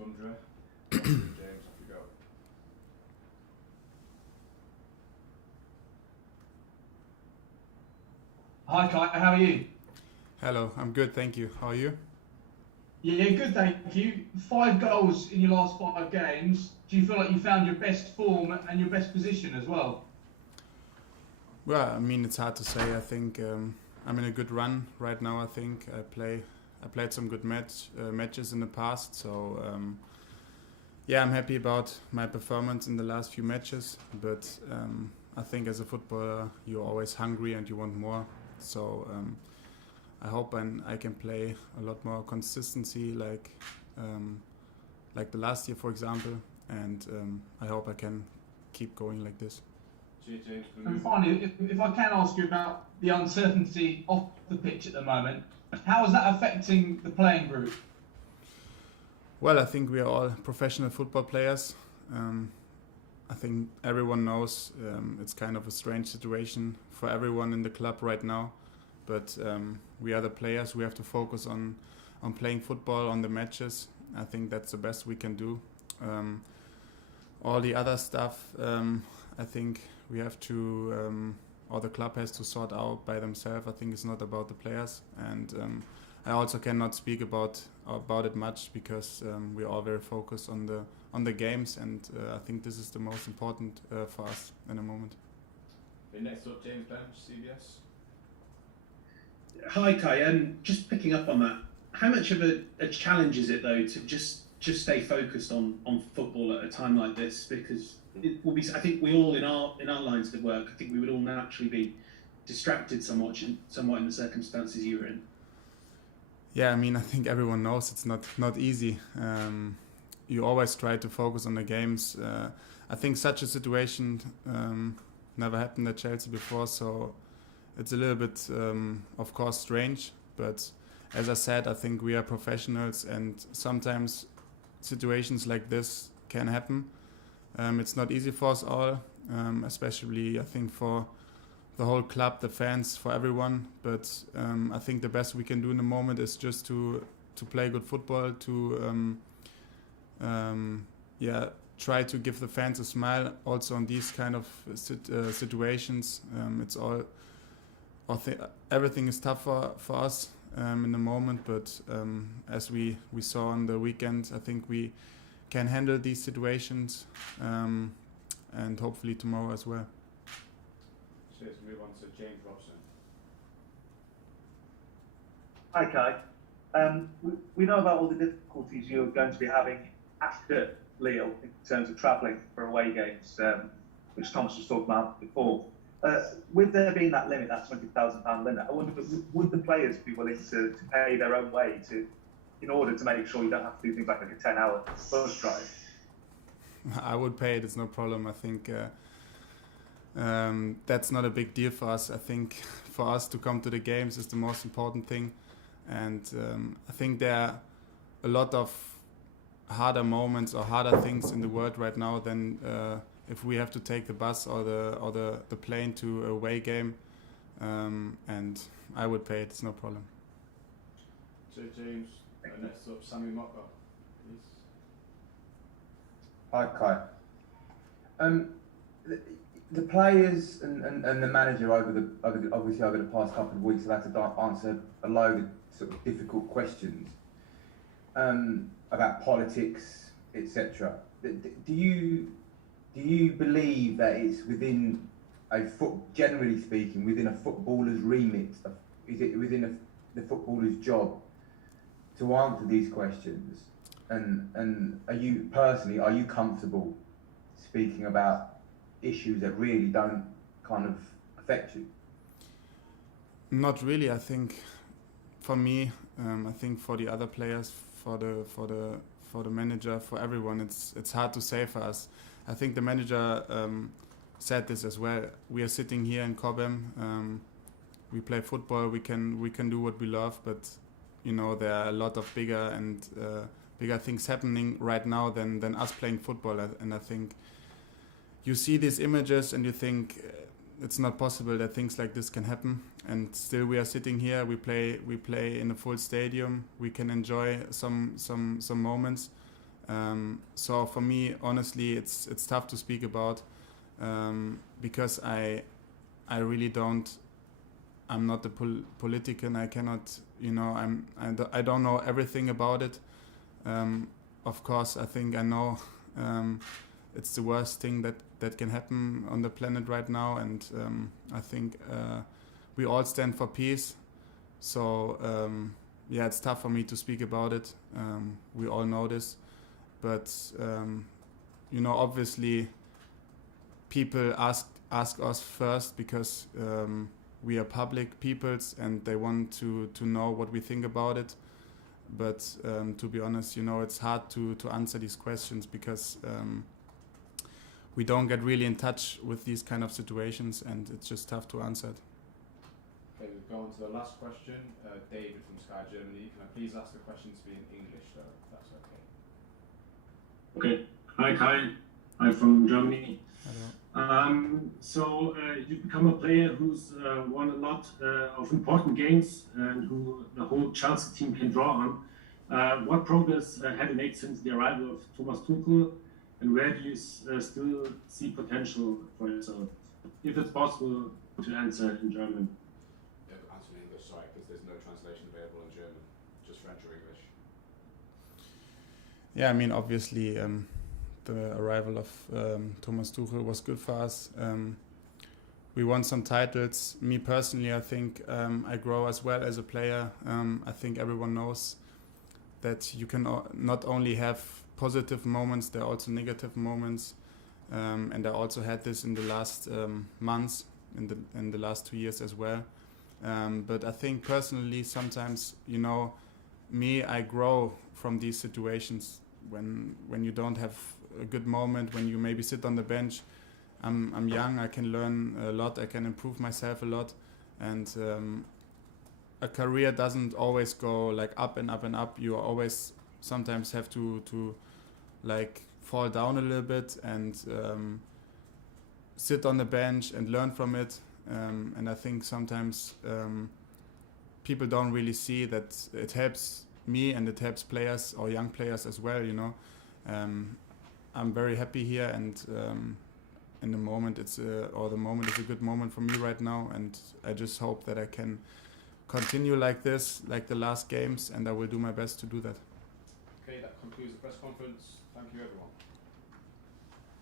Gundra. James, off you go. Hi Kai, how are you? Hello, I'm good, thank you. How are you? Yeah, good, thank you. 5 goals in your last 5 games. Do you feel like you found your best form and your best position as well? Well, I mean, it's hard to say. I think I'm in a good run right now. I think I played some good matches in the past, so yeah, I'm happy about my performance in the last few matches. But I think as a footballer, you're always hungry and you want more. So I hope I can play a lot more consistency, like the last year, for example, and I hope I can keep going like this. Cheers, James. And finally, if I can ask you about the uncertainty off the pitch at the moment, how is that affecting the playing group? Well, I think we are all professional football players. I think everyone knows it's kind of a strange situation for everyone in the club right now. But we are the players. We have to focus on playing football, on the matches. I think that's the best we can do. All the other stuff, I think we have to, or the club has to sort out by themselves. I think it's not about the players, and I also cannot speak about it much because we're all very focused on the games, and I think this is the most important for us in the moment. Okay, next up, James Bench, CBS. Hi Kai, just picking up on that, how much of a challenge is it though to just stay focused on football at a time like this? Because it will be, I think we all in our lines of work, I think we would all naturally be distracted somewhat in the circumstances you're in. Yeah, I mean, I think everyone knows it's not easy. You always try to focus on the games. I think such a situation never happened at Chelsea before, so it's a little bit, of course, strange. But as I said, I think we are professionals, and sometimes situations like this can happen. It's not easy for us all, especially I think for the whole club, the fans, for everyone. But I think the best we can do in the moment is just to play good football, to try to give the fans a smile also on these kind of situations. It's all everything is tough for us in the moment, but as we saw on the weekend, I think we can handle these situations, and hopefully tomorrow as well. So let's move on to James Robson. Hi Kai. We know about all the difficulties you're going to be having after Lille in terms of travelling for away games, which Thomas was talking about before. With there being that limit, that £20,000 limit, I wonder, would the players be willing to pay their own way in order to make sure you don't have to do things like a 10-hour bus drive? I would pay it, it's no problem. I think that's not a big deal for us. I think for us to come to the games is the most important thing, and I think there are a lot of harder moments or harder things in the world right now than if we have to take the bus or the plane to a away game, and I would pay it, it's no problem. So James, next up, Sammy Mocker, please. Hi Kai. The players and the manager obviously over the past couple of weeks have had to answer a load of sort of difficult questions about politics, etc. Do you believe that it's within generally speaking, within a footballer's remit? Is it within the footballer's job to answer these questions? And are you comfortable speaking about issues that really don't kind of affect you? Not really. I think for me, I think for the other players, for the manager, for everyone, it's hard to say for us. I think the manager said this as well. We are sitting here in Cobham. We play football. We can do what we love, but you know there are a lot of bigger things happening right now than us playing football. And I think you see these images and you think it's not possible that things like this can happen. And still we are sitting here. We play in a full stadium. We can enjoy some moments. So for me, honestly, it's tough to speak about because I really don't. I'm not a politician. I cannot, I don't know everything about it. Of course, I think I know it's the worst thing that can happen on the planet right now, and I think we all stand for peace. So yeah, it's tough for me to speak about it. We all know this, but obviously, people ask us first because we are public peoples and they want to know what we think about it. But to be honest, it's hard to answer these questions because we don't get really in touch with these kind of situations, and it's just tough to answer it. Okay, we'll go on to the last question. David from Sky Germany. Can I please ask the question to be in English, though, if that's okay? Okay. Hi, Kai. I'm from Germany. Hello. So you've become a player who's won a lot of important games and who the whole Chelsea team can draw on. What progress have you made since the arrival of Thomas Tuchel, and where do you still see potential for yourself? If it's possible to answer in German. Yeah, answer in English, sorry, because there's no translation available in German, just French or English. Yeah, I mean, obviously, the arrival of Thomas Tuchel was good for us. We won some titles. Me personally, I think I grow as well as a player. I think everyone knows that you can not only have positive moments, there are also negative moments. And I also had this in the last months, in the last 2 years as well. But I think personally, sometimes, I grow from these situations when you don't have a good moment, when you maybe sit on the bench. I'm young, I can learn a lot, I can improve myself a lot, and a career doesn't always go like up and up and up. You always sometimes have to like fall down a little bit and sit on the bench and learn from it. And I think sometimes people don't really see that it helps me and it helps players or young players as well. I'm very happy here, and in the moment the moment is a good moment for me right now, and I just hope that I can continue like this, like the last games, and I will do my best to do that. Okay, that concludes the press conference. Thank you, everyone.